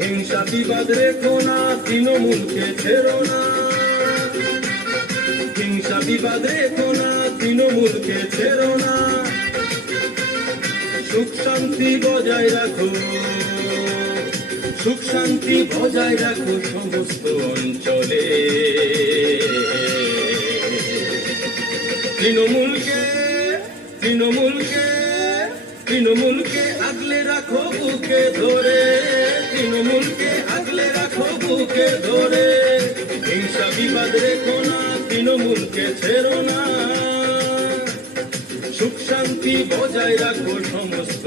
হিংসা বিবাদ রেখো না, তৃণমূলকে ছেড়ো না। হিংসা বিবাদ রেখো না, তৃণমূলকে ছেড়ো না। সুখ শান্তি বজায় রাখো, সুখ শান্তি বজায় রাখো সমস্ত অঞ্চলে। তৃণমূলকে তৃণমূলকে তৃণমূলকে আগলে রাখো বুকে ধরে, তৃণমূলকে আগলে রাখো বুকে ধরে। হিংসা বিবাদ রেখো না, তৃণমূলকে ছেড়ো না। সুখ শান্তি বজায় রাখো সমস্ত